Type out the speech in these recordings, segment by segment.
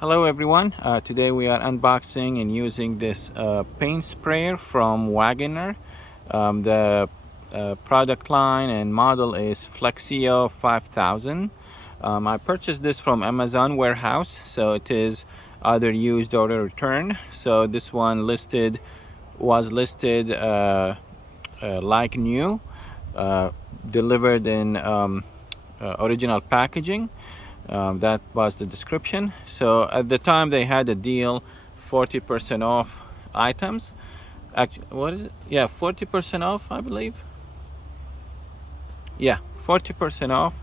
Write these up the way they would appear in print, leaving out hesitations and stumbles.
Hello everyone, today we are unboxing and using this paint sprayer from Wagner. The product line and model is Flexio 5000. I purchased this from Amazon warehouse, so it is either used or returned. So this one was listed like new, delivered in original packaging. That was the description. So at the time they had a deal, 40% off items. Actually, what is it? Yeah, 40% off, I believe. Yeah, 40% off.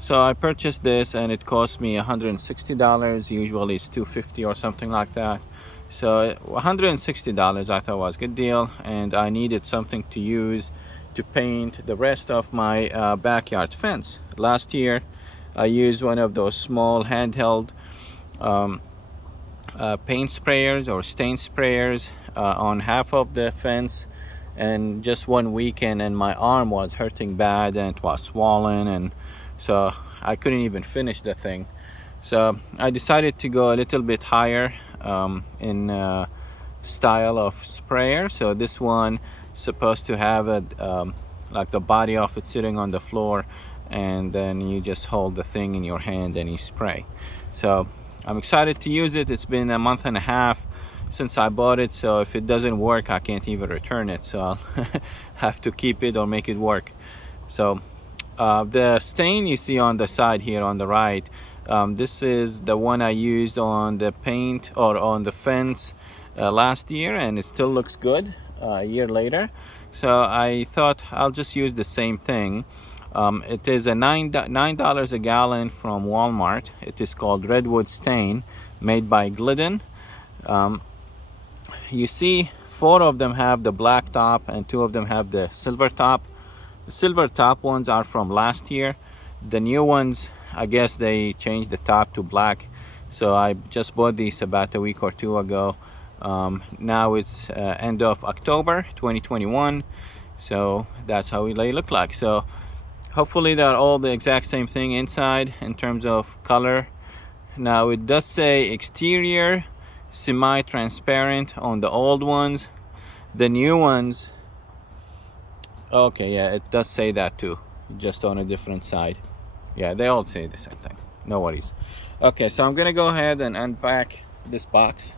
So I purchased this and it cost me $160. Usually it's $250 or something like that. So $160 I thought was a good deal, and I needed something to use to paint the rest of my backyard fence. Last year I used one of those small handheld paint sprayers or stain sprayers on half of the fence, and just one weekend and my arm was hurting bad and it was swollen, and so I couldn't even finish the thing. So I decided to go a little bit higher in style of sprayer. So this one is supposed to have a like the body of it sitting on the floor, and then you just hold the thing in your hand and you spray. So I'm excited to use it. It's been a month and a half since I bought it, so if it doesn't work I can't even return it, so I'll have to keep it or make it work. So the stain you see on the side here on the right, this is the one I used on the paint or on the fence last year, and it still looks good a year later. So I thought I'll just use the same thing. It is a $9 a gallon from Walmart. It is called Redwood stain, made by Glidden. You see 4 of them have the black top and 2 of them have the silver top. The silver top ones are from last year. The new ones, I guess they changed the top to black. So I just bought these about a week or 2 ago. Now it's end of October 2021. So that's how they look like. So hopefully they're all the exact same thing inside in terms of color. Now it does say exterior semi-transparent on the old ones. The new ones, okay, yeah, it does say that too, just on a different side. Yeah, they all say the same thing, no worries. Okay, so I'm gonna go ahead and unpack this box.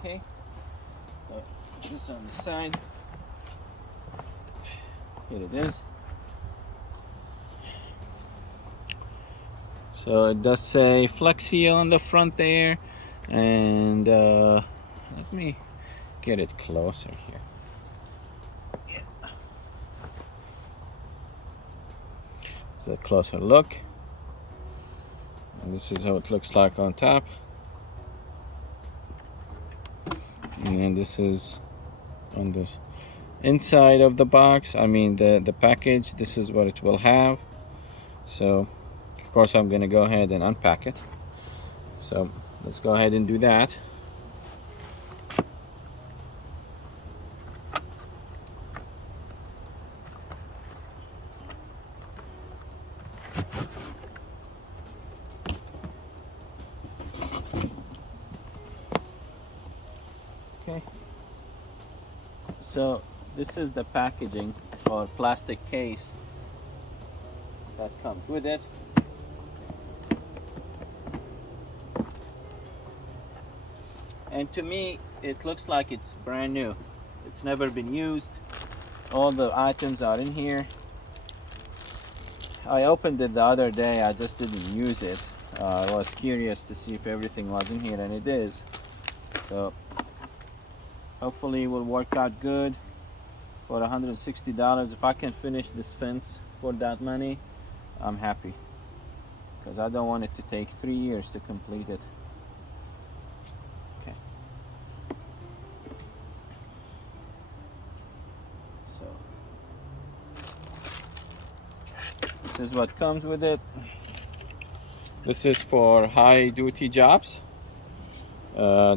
Okay, put this on the side. Here it is. So it does say Flexio on the front there, and let me get it closer here. Yeah. So a closer look, and this is how it looks like on top, and then this is on this inside of the box. I mean the package. This is what it will have. So of course I'm gonna go ahead and unpack it. So let's go ahead and do that. Okay. So this is the packaging or plastic case that comes with it. And to me, it looks like it's brand new. It's never been used. All the items are in here. I opened it the other day, I just didn't use it. I was curious to see if everything was in here, and it is. So hopefully it will work out good for $160. If I can finish this fence for that money, I'm happy, because I don't want it to take 3 years to complete it. Okay. So this is what comes with it. This is for high duty jobs,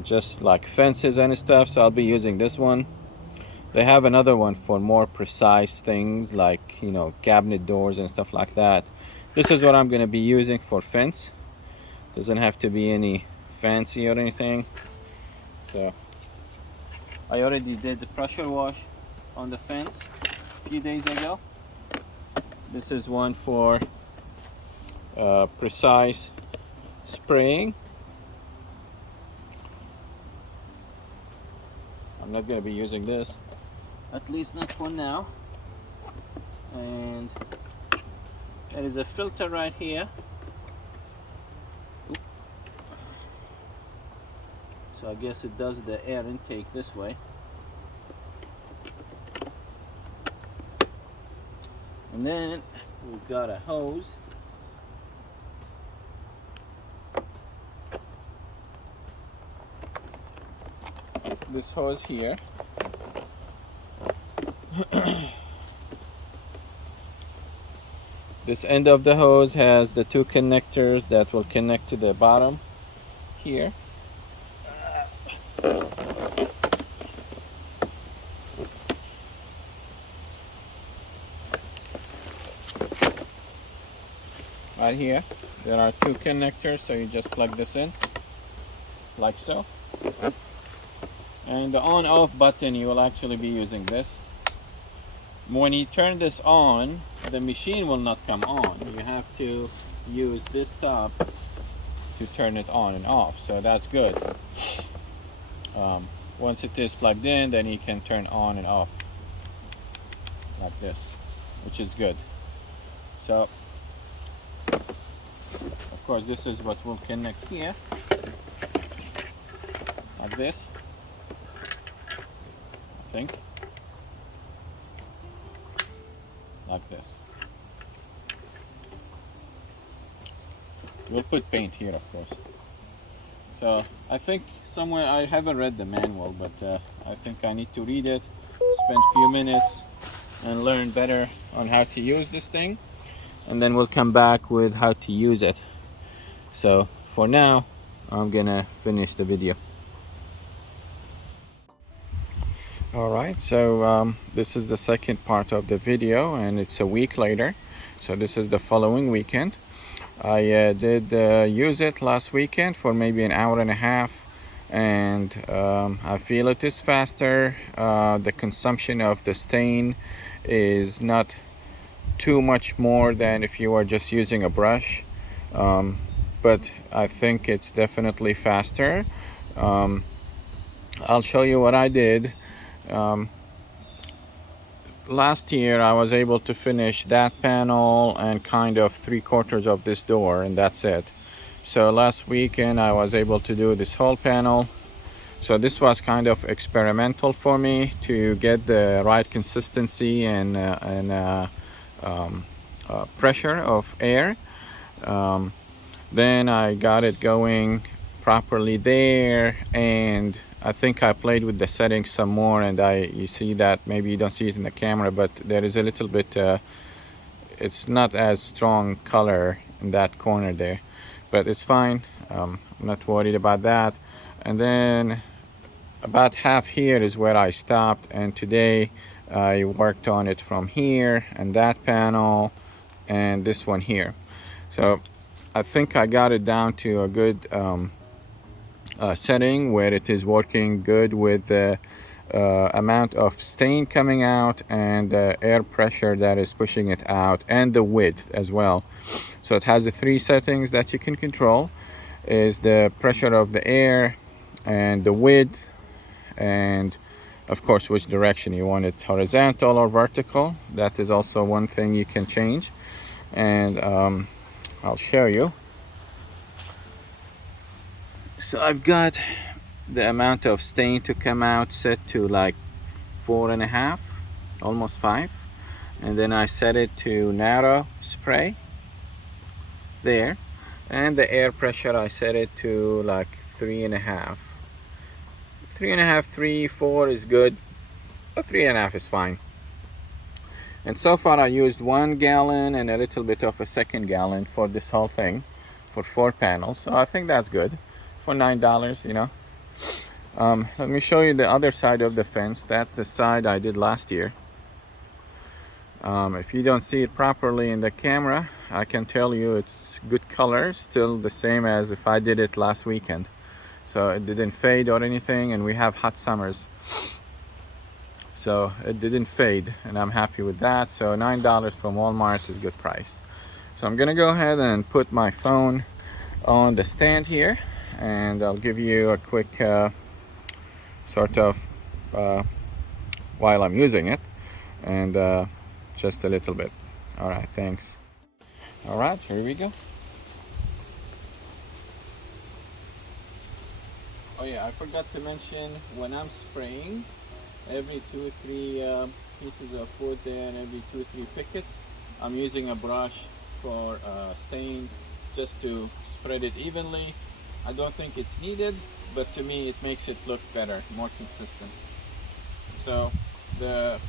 just like fences and stuff, so I'll be using this one. They have another one for more precise things like, you know, cabinet doors and stuff like that. This is what I'm going to be using for fence. Doesn't have to be any fancy or anything. So I already did the pressure wash on the fence a few days ago. This is one for precise spraying. I'm not going to be using this, at least not for now. And there is a filter right here. Oop. So I guess it does the air intake this way. And then we've got a hose. This hose here. This end of the hose has the two connectors that will connect to the bottom here. Right here, there are two connectors, so you just plug this in, like so. And the on-off button, you will actually be using this. When you turn this on, the machine will not come on. You have to use this top to turn it on and off, so that's good. Once it is plugged in, then you can turn on and off like this, which is good. So of course this is what will connect here, like this, I think, like this. We'll put paint here, of course. So I think somewhere, I haven't read the manual, but I think I need to read it, spend a few minutes and learn better on how to use this thing, and then we'll come back with how to use it. So for now, I'm gonna finish the video. Alright, so this is the second part of the video, and it's a week later. So this is the following weekend. I did use it last weekend for maybe an hour and a half, and I feel it is faster. The consumption of the stain is not too much more than if you are just using a brush, but I think it's definitely faster. I'll show you what I did. Last year I was able to finish that panel and kind of 3/4 of this door, and that's it. So last weekend I was able to do this whole panel. So this was kind of experimental for me to get the right consistency and pressure of air. Then I got it going properly there, and I think I played with the settings some more, and you see that, maybe you don't see it in the camera, but there is a little bit, it's not as strong color in that corner there, but it's fine. I'm not worried about that. And then about half here is where I stopped, and today I worked on it from here and that panel and this one here. So I think I got it down to a good setting where it is working good with the amount of stain coming out and the air pressure that is pushing it out, and the width as well. So it has the three settings that you can control, is the pressure of the air and the width, and of course which direction you want it, horizontal or vertical. That is also one thing you can change, and I'll show you. So I've got the amount of stain to come out set to like 4.5, almost 5, and then I set it to narrow spray there, and the air pressure I set it to like 3.5. 3, 4 is good, but 3.5 is fine. And so far I used 1 gallon and a little bit of a 2nd gallon for this whole thing, for 4 panels. So I think that's good for $9, you know. Let me show you the other side of the fence. That's the side I did last year. If you don't see it properly in the camera, I can tell you it's good color, still the same as if I did it last weekend. So it didn't fade or anything, and we have hot summers, so it didn't fade, and I'm happy with that. So $9 from Walmart is good price. So I'm gonna go ahead and put my phone on the stand here, and I'll give you a quick sort of while I'm using it, and just a little bit. All right, thanks. All right, here we go. Oh yeah, I forgot to mention, when I'm spraying, every 2 or 3 pieces of wood there, and every 2 or 3 pickets, I'm using a brush for stain, just to spread it evenly. I don't think it's needed, but to me it makes it look better, more consistent. So the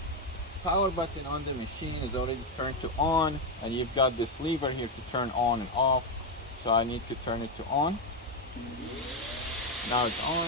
power button on the machine is already turned to on, and you've got this lever here to turn on and off. So I need to turn it to on. Now it's on.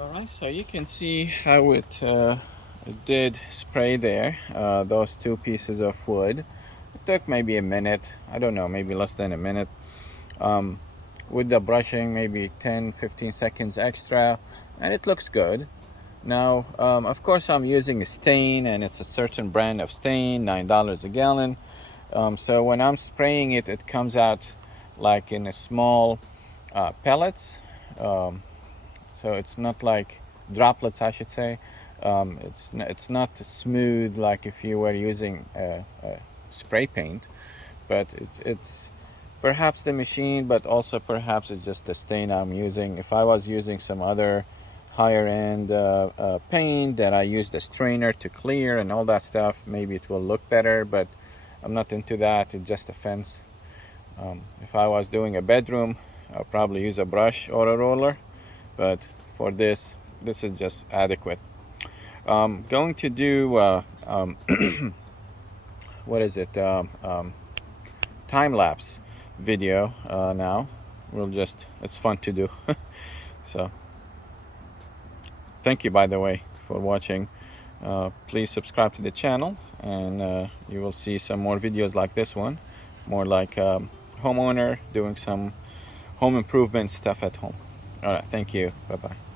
Alright, so you can see how it did spray there, those 2 pieces of wood. It took maybe a minute, I don't know, maybe less than a minute. With the brushing, maybe 10-15 seconds extra, and it looks good. Now, of course, I'm using a stain, and it's a certain brand of stain, $9 a gallon. So when I'm spraying it, it comes out like in a small pellets. So it's not like droplets, I should say. It's not smooth like if you were using spray paint, but it's perhaps the machine, but also perhaps it's just the stain I'm using. If I was using some other higher end paint that I use the strainer to clear and all that stuff, maybe it will look better, but I'm not into that. It's just a fence. If I was doing a bedroom, I'll probably use a brush or a roller, but for this is just adequate. Going to do what is it, time-lapse video now. It's fun to do. So thank you, by the way, for watching. Please subscribe to the channel, and you will see some more videos like this one, more like homeowner doing some home improvement stuff at home. All right, thank you. Bye-bye.